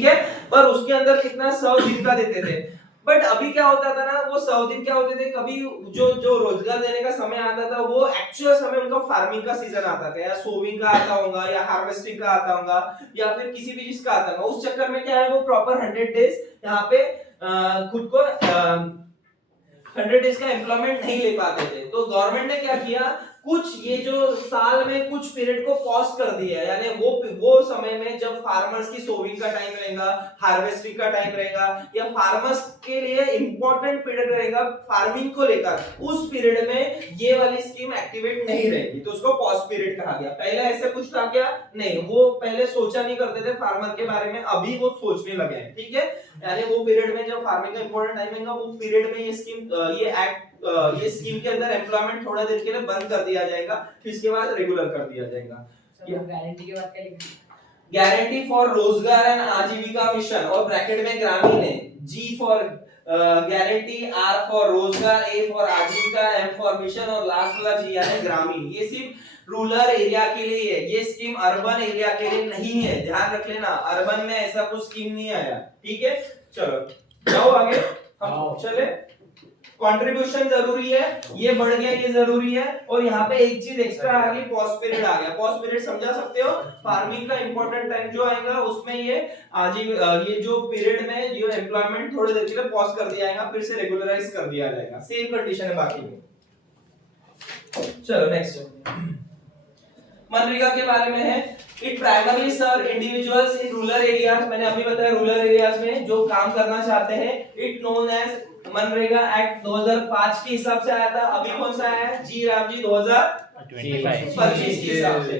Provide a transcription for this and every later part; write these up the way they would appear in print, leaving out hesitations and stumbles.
ठीक है, पर उसके अंदर कितना 100 दिन का देते थे। बट अभी क्या होता था ना, वो 100 दिन क्या होते थे, कभी जो जो रोजगार देने का समय आता था वो एक्चुअल समय उनका फार्मिंग का सीजन आता था, या सोविंग का आता होगा, या हार्वेस्टिंग का आता होगा, या फिर किसी भी चीज का आता होगा। उस चक्कर में क्या है, वो प्रॉपर 100 डेज यहाँ पे खुद को 100 डेज का एम्प्लॉयमेंट नहीं ले पाते थे। तो गवर्नमेंट ने क्या किया, कुछ ये जो साल में कुछ पीरियड को पॉज कर दिया, यानी वो समय में जब फार्मर्स की सोविंग का टाइम रहेगा, हार्वेस्टिंग का टाइम रहेगा, या फार्मर्स के लिए इंपॉर्टेंट पीरियड रहेगा फार्मिंग को लेकर, उस पीरियड में ये वाली स्कीम एक्टिवेट नहीं रहेगी, तो उसको पॉज पीरियड कहा गया। पहले ऐसे कुछ था क्या? नहीं, वो पहले सोचा नहीं करते थे फार्मर के बारे में, अभी वो सोचने लगे हैं। ठीक है, यानी वो पीरियड में जब फार्मिंग का इंपॉर्टेंट टाइम है, वो पीरियड में ये स्कीम, ये एक्ट, ये स्कीम के अंदर एम्प्लॉयमेंट थोड़ा देर के लिए बंद कर दिया जाएगा, फिर इसके बाद रेगुलर कर दिया जाएगा। गारंटी के बाद क्या लिखना? गारंटी फॉर रोजगार एंड आजीविका मिशन, और ब्रैकेट में ग्रामीण है, जी फॉर गारंटी, आर फॉर रोजगार, ए फॉर आजीविका, एम फॉर मिशन, और लास्ट वाला जी यानी ग्रामीण। ये सिर्फ रूरल एरिया के लिए है, ये स्कीम अर्बन एरिया के लिए नहीं है, ध्यान रख लेना, अर्बन में ऐसा कुछ स्कीम नहीं आया। ठीक है, चलो जाओ आगे, हम चले। कंट्रीब्यूशन जरूरी है, ये बढ़ गया, ये जरूरी है, और यहाँ पे एक चीज एक्स्ट्रा आ गई, पॉज पीरियड आ गया। पॉज पीरियड समझा सकते हो, फार्मिंग का इंपॉर्टेंट टाइम जो आएगा उसमें ये ये जो पीरियड में जो एम्प्लॉयमेंट थोड़ी देर के लिए पॉज कर दिया जाएगा, फिर से रेगुलराइज कर दिया जाएगा। सेम कंडीशन है बाकी में। चलो नेक्स्ट, मनरेगा के बारे में है। It primarily serve individuals in rural areas, मैंने अभी बताया रूरल एरियाज में जो काम करना चाहते हैं। It known as MNREGA act 2005 के हिसाब से आया था, अभी कौन सा आया है जी राम जी? 2025 के हिसाब से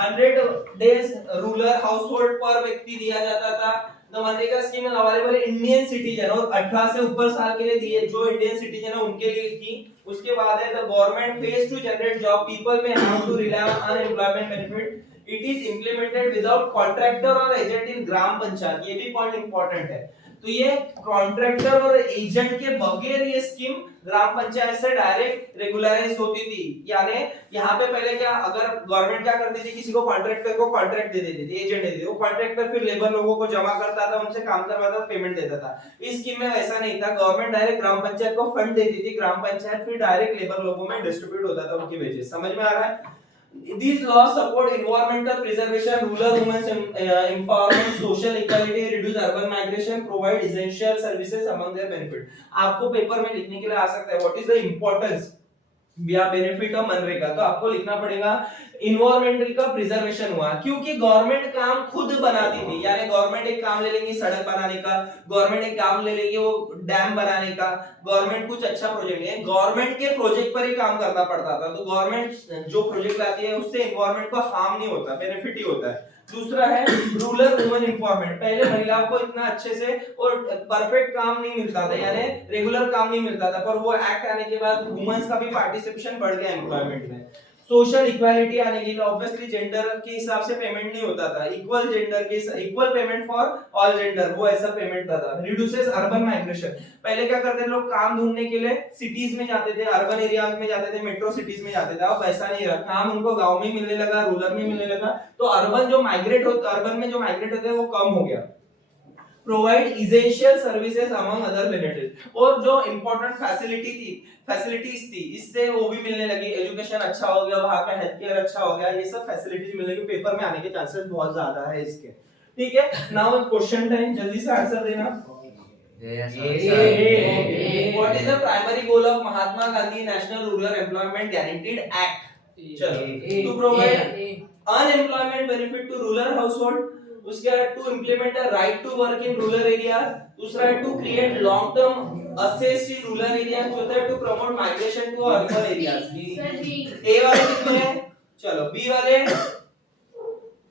100 डेज रूरल हाउस होल्ड पर व्यक्ति दिया जाता था। The MNREGA scheme is available Indian citizen, और 18 से ऊपर साल के लिए दिए, जो इंडियन सिटीजन है उनके लिए थी। उसके बाद है the government fails to generate job, people may have to rely on unemployment benefit, it is implemented without contractor और एजेंट इन ग्राम पंचायत। ये भी पॉइंट इंपॉर्टेंट है। तो ये कॉन्ट्रैक्टर और एजेंट के बगैर ये स्कीम ग्राम पंचायत से डायरेक्ट रेगुलराइज होती थी। यानी यहाँ पे पहले क्या, अगर गवर्नमेंट क्या करती थी, किसी को कॉन्ट्रैक्टर को कॉन्ट्रैक्ट दे देती थी, एजेंट दे देती थी, वो कॉन्ट्रैक्टर फिर लेबर लोगों को जमा करता था, उनसे काम करवाता था, पेमेंट देता था। इस स्कीम में वैसा नहीं था, गवर्नमेंट डायरेक्ट ग्राम पंचायत को फंड देती थी, ग्राम पंचायत फिर डायरेक्ट लेबर लोगों में डिस्ट्रीब्यूट होता था उनकी वेजेस। समझ में आ रहा है? These laws support environmental preservation, rural women's empowerment, social equality, reduce urban migration, provide essential services among their benefit. आपको पेपर में लिखने के लिए आ सकता है what is the importance या बेनिफिट ऑफ मनरेगा, तो आपको लिखना पड़ेगा इन्वायरमेंटल का प्रिजर्वेशन हुआ, क्योंकि गवर्नमेंट काम खुद बनाती थी। यानी गवर्नमेंट एक काम ले लेंगी सड़क बनाने का, गवर्नमेंट एक काम ले लेंगे वो डैम बनाने का, गवर्नमेंट कुछ अच्छा प्रोजेक्ट नहीं है, गवर्नमेंट के प्रोजेक्ट पर ही काम करना पड़ता था। तो गवर्नमेंट जो प्रोजेक्ट लाती है उससे इन्वायरमेंट को हार्म नहीं होता, बेनिफिट ही होता है। दूसरा है रूरल वुमेन एम्पावरमेंट, पहले महिलाओं को इतना अच्छे से और परफेक्ट काम नहीं मिलता था, यानी रेगुलर काम नहीं मिलता था, पर वो एक्ट आने के बाद वुमेन्स का भी पार्टिसिपेशन बढ़ गया एम्प्लॉयमेंट में। सोशल इक्वालिटी आने के लिए ऑब्वियसली जेंडर के हिसाब से पेमेंट नहीं होता था, इक्वल जेंडर के equal payment for all gender, वो ऐसा पेमेंट था। रिड्यूसेस अर्बन माइग्रेशन, पहले क्या करते थे लोग काम ढूंढने के लिए सिटीज में जाते थे, अर्बन एरियाज में जाते थे, मेट्रो सिटीज में जाते थे। अब ऐसा नहीं रहा, काम उनको गांव में मिलने लगा, रूरल में मिलने लगा, तो अर्बन में जो माइग्रेट होते हैं वो कम हो गया। Provide essential services among other benefit, और जो इंपॉर्टेंट फैसिलिटीज थी इससे वो भी मिलने लगी, एजुकेशन अच्छा हो गया, वहां का हेल्थ केयर अच्छा हो गया, ये सब फैसिलिटीज मिलने के पेपर में आने के चांसेस बहुत ज्यादा है इसके। ठीक है, नाउ क्वेश्चन टाइम, जल्दी से आंसर देना। What is the primary goal of Mahatma Gandhi national rural employment guaranteed act? चलो, to provide unemployment benefit to rural household, उसके बाद to implement a right to work in rural area, दूसरा है to create long term असेस in rural area, चौथा है to promote migration to urban areas. A वाले कितने हैं? चलो बी वाले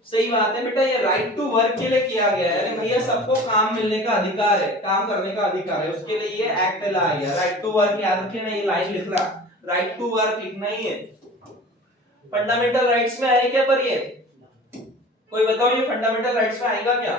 सही बात है बेटा, ये राइट टू वर्क के लिए किया गया है, अरे भैया सबको काम मिलने का अधिकार है, काम करने का अधिकार है, उसके लिए ये एक्ट लाया गया। राइट टू वर्क याद रखिए ना, ये लाइन लिख रहा, राइट टू वर्क लिखना ही है। फंडामेंटल राइट्स में आए क्या? पर ये कोई बताओ, ये फंडामेंटल राइट्स में आएगा क्या?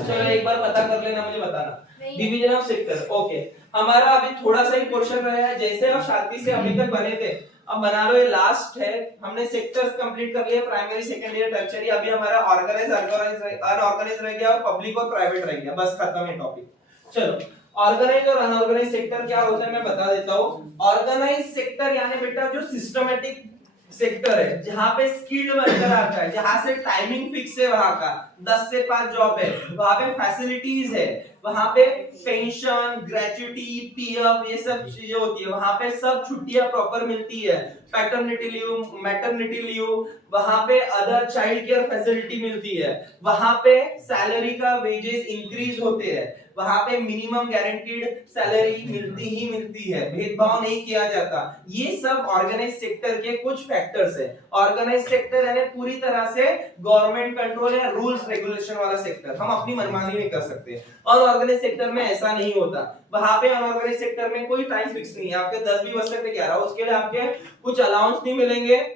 चलो एक बार पता कर लेना, मुझे बताना। नहीं। Division of sector, okay. हमारा अभी थोड़ा सा ही पोर्शन रहा है, जैसे आप शांति से अभी तक बने थे, अब बना लो, ये लास्ट है। हमने सेक्टर्स कंप्लीट कर लिए, प्राइमरी सेकेंडरी टर्शियरी। अभी हमारा ऑर्गेनाइज अनऑर्गेनाइज रह गया और पब्लिक और प्राइवेट रह गया, बस खत्म है टॉपिक। चलो, ऑर्गेनाइज और अनऑर्गेनाइज सेक्टर क्या होता है मैं बता देता हूँ। ऑर्गेनाइज सेक्टर यानी बेटा जो सिस्टमेटिक सेक्टर है, जहां पे स्किल्ड वर्कर आता है, जहां से टाइमिंग फिक्स है, वहां का 10 से 5 जॉब है, वहां पे फैसिलिटीज है, वहां पे पेंशन, ग्रेच्युटी, पीएफ, ये सब चीजें होती है, वहां पे सब छुट्टियां प्रॉपर मिलती है, पैटर्निटी लीव, मैटरनिटी लीव, वहां पे अदर चाइल्ड केयर फैसिलिटी मिलती है, वहां पे सैलरी का वेजेस इंक्रीज होते हैं, वहां पे मिनिमम गारंटीड सैलरी मिलती ही मिलती है, भेदभाव नहीं किया जाता। ये सब ऑर्गेनाइज सेक्टर के कुछ फैक्टर्स है। ऑर्गेनाइज सेक्टर यानी पूरी तरह से गवर्नमेंट कंट्रोल या रूल्स रेगुलेशन वाला सेक्टर, हम अपनी मनमानी नहीं कर सकते। अनऑर्गेनाइज सेक्टर में ऐसा नहीं होता। वहां पे अनऑर्गेनाइज सेक्टर में कोई टाइम फिक्स नहीं है, आपके 10 भी बज सकते 11, उसके लिए आपके कुछ अलाउंस नहीं मिलेंगे,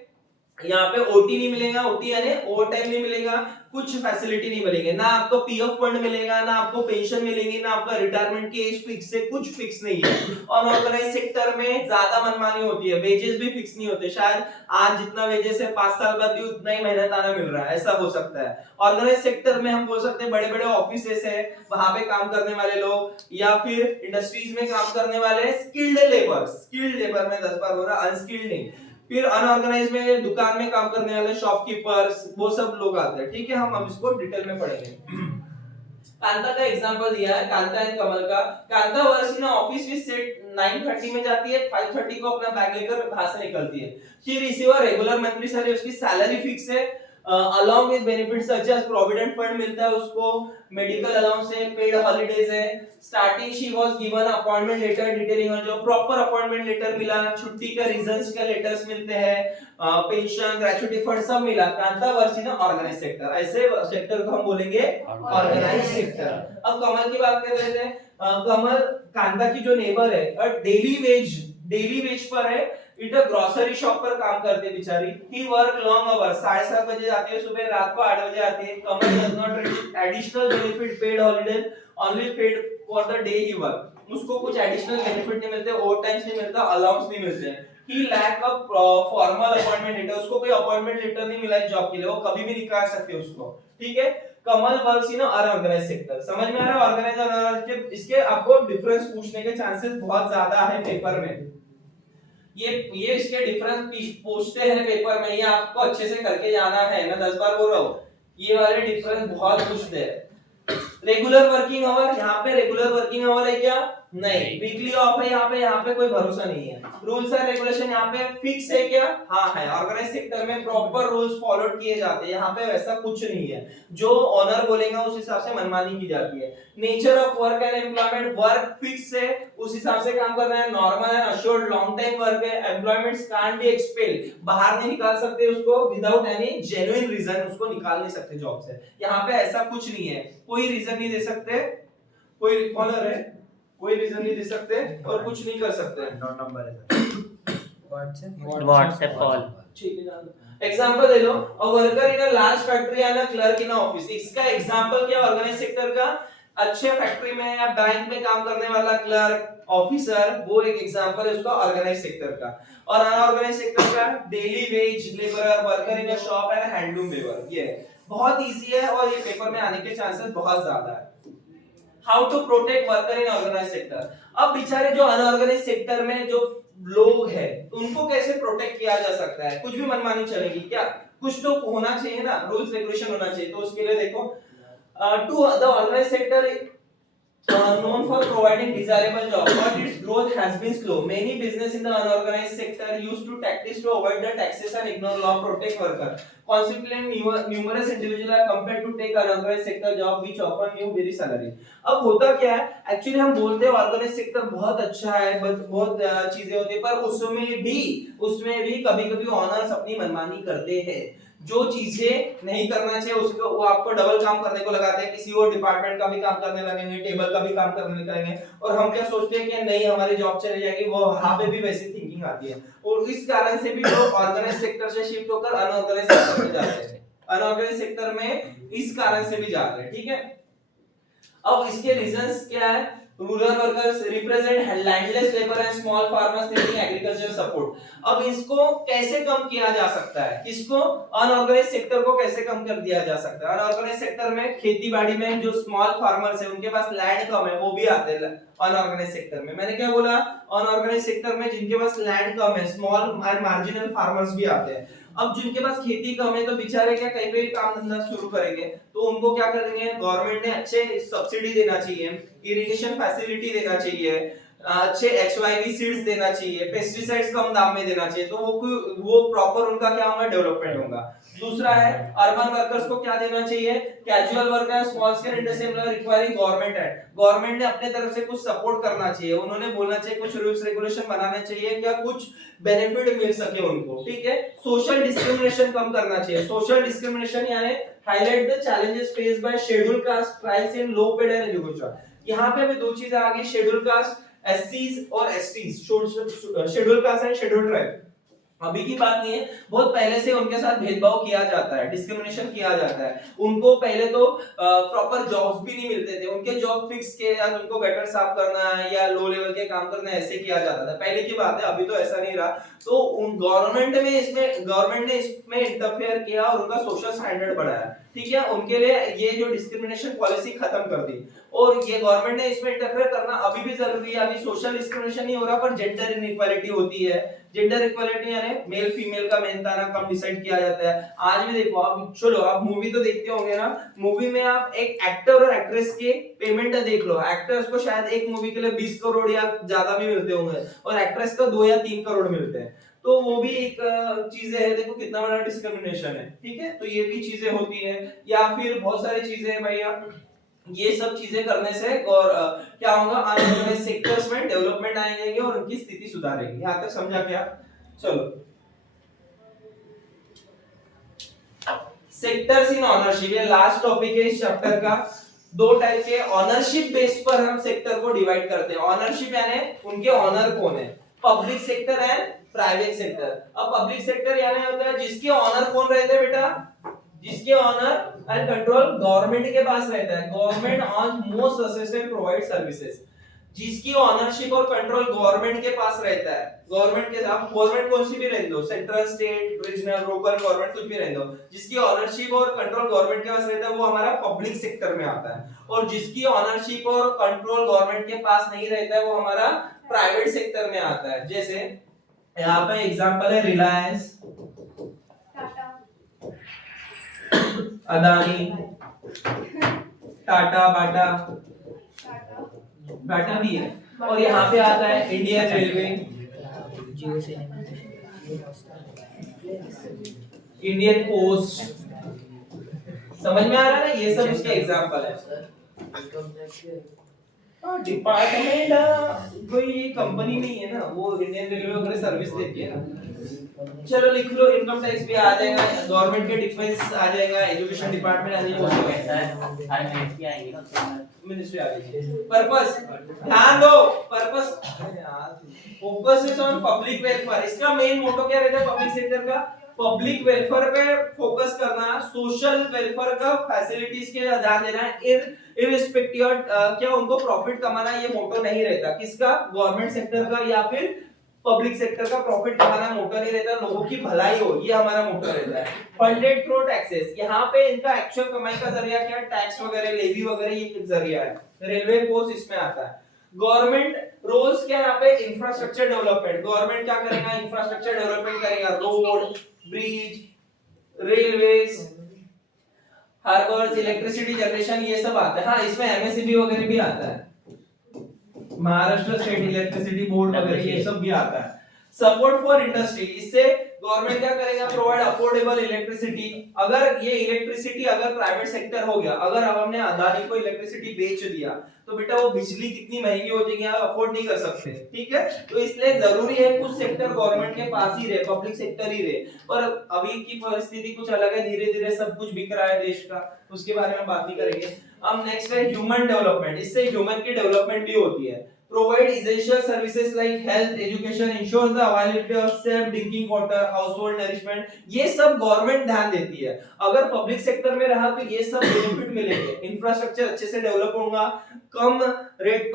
यहाँ पे ओटी नहीं मिलेगा, ओटी यानी ओवर टाइम नहीं मिलेगा, कुछ फैसिलिटी नहीं मिलेंगे, ना आपको पीएफ फंड मिलेगा, ना आपको पेंशन मिलेगी, ना आपका रिटायरमेंट की एज फिक्स है, कुछ फिक्स नहीं है। अनऑर्गेनाइज सेक्टर में ज्यादा मनमानी होती है, वेजेस भी फिक्स नहीं होते, शायद आज जितना वेजेस है 5 साल बाद भी उतना ही मेहनताना मिल रहा है, ऐसा हो सकता है। ऑर्गेनाइज सेक्टर में हम बोल सकते हैं बड़े बड़े ऑफिसेस है, वहां पे काम करने वाले लोग, या फिर इंडस्ट्रीज में काम करने वाले स्किल्ड लेबर में 10 बार बोला, अनस्किल्ड नहीं। फिर अनऑर्गेनाइज में दुकान में काम करने वाले शॉपकीपर्स, वो सब लोग आते हैं, ठीक है। हम अब इसको डिटेल में पढ़ेंगे। कांता का एग्जांपल दिया है, कांता एंड कमल का। कांता वर्ष इन ऑफिस विद सेट 9:30 में जाती है, 5:30 को अपना बैग लेकर वहां से निकलती है। She receive a regular monthly salary, उसकी सैलरी फिक्स है, along with benefits such as provident fund मिलता है उसको, मेडिकल अलाउंस है, पेड हॉलिडेज है। Starting she was given appointment letter detailing जो प्रॉपर अपॉइंटमेंट लेटर मिला, छुट्टी का रीजंस का लेटर्स मिलते हैं, पेंशन, ग्रेच्युटी फंड सब मिला। कांता वर्ष इन ऑर्गेनाइज सेक्टर, ऐसे सेक्टर को हम बोलेंगे ऑर्गेनाइज सेक्टर। अब कमल की बात कर रहे थे। कमल कांता की जो नेबर है, डेली वेज पर है, इट अ ग्रोसरी शॉप पर काम करते बेचारी। ही वर्क लॉन्ग आवर्स, 7:30 बजे जाती है सुबह, रात को 8 बजे आती है। Kamal does not receive additional benefit, paid holidays, only paid for the day he work. उसको कुछ एडिशनल बेनिफिट नहीं मिलते, ओवर टाइम्स नहीं मिलता, अलाउंस नहीं मिलते हैं। He lack a formal appointment letter, उसको कोई अपॉइंटमेंट लेटर नहीं मिला है जॉब के लिए, वो कभी भी निकाल सकते उसको, ठीक है। कमल वर्क्स इन अनऑर्गेनाइज सेक्टर, समझ में आ रहा है ऑर्गेनाइज और अनऑर्गेनाइज, इसके आपको डिफरेंस पूछने के चांसेस बहुत ज्यादा है पेपर में। ये इसके डिफरेंस पूछते हैं पेपर में, ये आपको अच्छे से करके जाना है, मैं 10 बार बोल रहा हूँ, ये वाले डिफरेंस बहुत पूछते हैं। रेगुलर वर्किंग आवर, यहाँ पे रेगुलर वर्किंग आवर है क्या? नहीं। वीकली ऑफ है यहाँ पे कोई भरोसा नहीं है। रूल्स एंड रेगुलेशन यहाँ पे फिक्स है क्या? हाँ है। ऑर्गेनाइज सेक्टर में प्रॉपर रूल्स फॉलोड किए जाते हैं, यहाँ पे वैसा कुछ नहीं है, जो ओनर बोलेगा उस हिसाब से मनमानी की जाती है। Nature of work and employment, work fix है, उस हिसाब से काम करना है, normal and assured long time work है। एम्प्लॉयमेंट्स कांट बी एक्सपेल, बाहर नहीं निकाल सकते उसको विदाउट एनी जेन्युइन रीजन, उसको निकाल नहीं सकते जॉब से। यहाँ पे ऐसा कुछ नहीं है, कोई रीजन नहीं दे सकते, कोई कॉलर है, कोई रीजन नहीं दे सकते और कुछ नहीं कर सकते। नंबर है व्हाट्सएप कॉल, ठीक है जान। एग्जांपल ले लो, a worker in a large factory and a clerk in a office. इसका एग्जांपल क्या ऑर्गेनाइज सेक्टर का? अच्छे फैक्ट्री में या बैंक में काम करने वाला क्लर्क, ऑफिसर, वो एक एग्जांपल है उसका ऑर्गेनाइज सेक्टर का। और अनऑर्गेनाइज सेक्टर का daily veg labourer, worker in a shop and handloom labour. ये बहुत इजी है और ये पेपर में आने के चांसेस बहुत ज्यादा है। How to protect worker in organize sector. अब बेचारे जो अनऑर्गेनाइज सेक्टर में जो लोग हैं उनको कैसे प्रोटेक्ट किया जा सकता है? कुछ भी मनमानी चलेगी क्या? कुछ तो होना चाहिए ना, रूल्स रेगुलेशन होना चाहिए। तो उसके लिए देखो, to the organize sector known for providing desirable jobs, but its growth has been slow. Many business in the unorganized sector used to tactics to avoid the taxes and ignore law, protect worker. Consequently, numerous individuals are compelled to take unorganized sector job, which often give very salary. अब होता क्या है? Actually हम बोलते हैं organise sector बहुत अच्छा है, बहुत चीजें होती है, पर उसमें भी कभी-कभी ऑनर्स अपनी मनमानी करते हैं। जो चीजें नहीं करना चाहिए उसको वो आपको डबल काम करने को लगाते हैं, किसी और डिपार्टमेंट का भी काम करने लगेंगे, टेबल का भी काम करने लगेंगे, और हम क्या सोचते हैं कि नहीं हमारी जॉब चली जाएगी, वो वहां पे भी वैसी थिंकिंग आती है। और इस कारण से भी लोग ऑर्गेनाइज सेक्टर से शिफ्ट होकर अनऑर्गेनाइज सेक्टर में जाते हैं, अनऑर्गेनाइज सेक्टर में इस कारण से भी जाते हैं, ठीक है। अब इसके रीजंस क्या है? Rural workers represent landless labour and small farmers needing agriculture support. अब इसको कैसे कम किया जा सकता है? किसको? अनऑर्गेनाइज सेक्टर को कैसे कम कर दिया जा सकता है? अनऑर्गेनाइज सेक्टर में खेती बाड़ी में जो स्मॉल फार्मर्स है उनके पास लैंड कम है, वो भी आते हैं अनऑर्गेनाइज सेक्टर में। मैंने क्या बोला? अनऑर्गेनाइज सेक्टर में जिनके पास लैंड कम है, स्मॉल एंड मार्जिनल फार्मर्स भी आते हैं। अब जिनके पास खेती कम है तो बेचारे क्या कहीं पे भी काम धंधा शुरू करेंगे, तो उनको क्या करेंगे? गवर्नमेंट ने अच्छे सब्सिडी देना चाहिए, इरिगेशन फैसिलिटी देना चाहिए, अच्छे HYV सीड्स देना चाहिए, पेस्टिसाइड्स कम दाम में देना चाहिए, तो वो प्रॉपर उनका क्या होगा? डेवलपमेंट होगा। दूसरा है अर्बन वर्कर्स को क्या देना चाहिए? Casual worker, small scale industry requiring government है, गवर्नमेंट ने अपने तरफ से कुछ सपोर्ट करना चाहिए, उन्होंने बोलना चाहिए, कुछ रूल्स रेगुलेशन बनाने चाहिए, क्या कुछ बेनिफिट मिल सके उनको, ठीक है। सोशल डिस्क्रिमिनेशन कम करना चाहिए। सोशल डिस्क्रिमिनेशन यानी highlight the challenges faced by schedule caste tribes in low paid and education. यहाँ पे हमें दो चीजें आ गई, शेड्यूल कास्ट एससीज और STs, schedule caste and schedule tribe. अभी की बात नहीं है, बहुत पहले से उनके साथ भेदभाव किया जाता है, डिस्क्रिमिनेशन किया जाता है। उनको पहले तो प्रॉपर जॉब्स भी नहीं मिलते थे, उनके जॉब फिक्स के या उनको गटर साफ करना है या लो लेवल के काम करना है, ऐसे किया जाता था, पहले की बात है, अभी तो ऐसा नहीं रहा। तो उन गवर्नमेंट ने इसमें इंटरफेयर किया और उनका सोशल स्टैंडर्ड बढ़ाया, ठीक है। उनके लिए ये जो डिस्क्रिमिनेशन पॉलिसी खत्म कर दी, और ये गवर्नमेंट ने इसमें इंटरफेयर करना अभी भी जरूरी है। अभी सोशल डिस्क्रिमिनेशन नहीं हो रहा, पर जेंडर इनइक्वालिटी होती है। जेंडर इक्वालिटी यानी मेल फीमेल का मेहनताना कम डिसाइड किया जाता है। आज भी देखो आप, चलो आप मूवी तो देखते होंगे ना, मूवी में आप एक एक्टर और एक्ट्रेस के पेमेंट देख लो, एक्टर्स को शायद एक मूवी के लिए 20 करोड़ या ज्यादा भी मिलते होंगे, और एक्ट्रेस को 2 या 3 करोड़ मिलते हैं। तो वो भी एक चीज है, देखो कितना बड़ा डिस्क्रिमिनेशन है, ठीक है। तो ये भी चीजें होती है, या फिर बहुत सारी चीजें हैं भैया। ये सब चीजें करने से और क्या होगा? अनऑर्गेनाइज्ड सेक्टर्स में डेवलपमेंट आएंगे और उनकी स्थिति सुधारेगी। यहाँ तक समझा क्या? चलो, सेक्टर्स इन ऑनरशिप, ये लास्ट टॉपिक है इस चैप्टर का। दो टाइप के ऑनरशिप बेस पर हम सेक्टर को डिवाइड करते हैं। ऑनरशिप यानी उनके ऑनर कौन है, public sector and private sector. अब पब्लिक सेक्टर यानी होता है जिसके ऑनर कौन रहते हैं बेटा? जिसके ऑनर एंड कंट्रोल गवर्नमेंट के पास रहता है, government on most assess and provide services. जिसकी ऑनरशिप और कंट्रोल गवर्नमेंट के पास रहता है, गवर्नमेंट के साथ, गवर्नमेंट कौन सी भी रहने दो, central, state, regional, local government कुछ भी रहने दो, जिसकी ऑनरशिप और कंट्रोल गवर्नमेंट के पास रहता है वो हमारा पब्लिक सेक्टर में आता है। और जिसकी ऑनरशिप और कंट्रोल गवर्नमेंट के पास नहीं रहता है वो हमारा प्राइवेट सेक्टर में आता है। जैसे यहाँ पे एग्जांपल है रिलायंस, अदानी, टाटा, बाटा भी है, और यहाँ पे आता है इंडियन रेलवे, इंडियन पोस्ट। समझ में आ रहा है ना? ये सब उसके एग्जांपल है। डिपार्टमेंट कोई ये कंपनी नहीं है ना, वो इंडियन रेलवे वगैरह सर्विस देती है ना। चलो लिख लो, इनकम टैक्स भी आ जाएगा, गवर्नमेंट के डिफेंस आ जाएगा, एजुकेशन डिपार्टमेंट आ जाएगा, वो कैसा है, हाई मिनिस्ट्री आएगी ना, मिनिस्ट्री आ जाएगी। पर्पस, ध्यान दो, purpose focus is on public welfare. इसका मेन मोटो क्या रहता है पब्लिक सेक्टर का? पब्लिक वेलफेयर पे फोकस करना, सोशल वेलफेयर का फैसिलिटीज के ध्यान देना, इररिस्पेक्टिव क्या उनको प्रॉफिट कमाना, ये मोटो नहीं रहता। किसका? गवर्नमेंट सेक्टर का या फिर पब्लिक सेक्टर का प्रॉफिट कमाना मोटो नहीं रहता, लोगों की भलाई हो, ये हमारा मोटो रहता है। फंडेड थ्रू टैक्सेस, यहाँ पे इनका एक्चुअल कमाई का जरिया क्या? टैक्स वगैरह, लेवी वगैरह, ये जरिया है। रेलवे कोर्स इसमें आता है। गवर्नमेंट रोल्स क्या यहाँ पे? Infrastructure development. गवर्नमेंट क्या करेगा? इंफ्रास्ट्रक्चर डेवलपमेंट करेगा, road, bridge, railways, harbours, electricity generation, ये सब आता है। हाँ, इसमें एमएसईबी वगैरह भी आता है, महाराष्ट्र स्टेट इलेक्ट्रिसिटी बोर्ड वगैरह ये सब भी आता है। सपोर्ट फॉर इंडस्ट्री, इससे गवर्नमेंट क्या करेगा? Provide affordable electricity. अगर ये इलेक्ट्रिसिटी अगर प्राइवेट सेक्टर हो गया, अगर अब हमने अदानी को इलेक्ट्रिसिटी बेच दिया, तो बेटा वो बिजली कितनी महंगी हो जाएगी, आप अफोर्ड नहीं कर सकते, ठीक है। तो इसलिए जरूरी है कुछ सेक्टर गवर्नमेंट के पास ही रहे, पब्लिक सेक्टर ही रहे। पर अभी की परिस्थिति कुछ अलग है, धीरे धीरे सब कुछ बिक रहा है देश का, उसके बारे में बात नहीं करेंगे। अब नेक्स्ट है ह्यूमन डेवलपमेंट। इससे ह्यूमन की डेवलपमेंट भी होती है। provide essential services like health, education, ensures the availability of safe drinking water, household nourishment. ये सब गवर्नमेंट ध्यान देती है. अगर पब्लिक सेक्टर में रहा तो ये सब बेनिफिट मिलेंगे. इंफ्रास्ट्रक्चर अच्छे से डेवलप होगा, कम रेट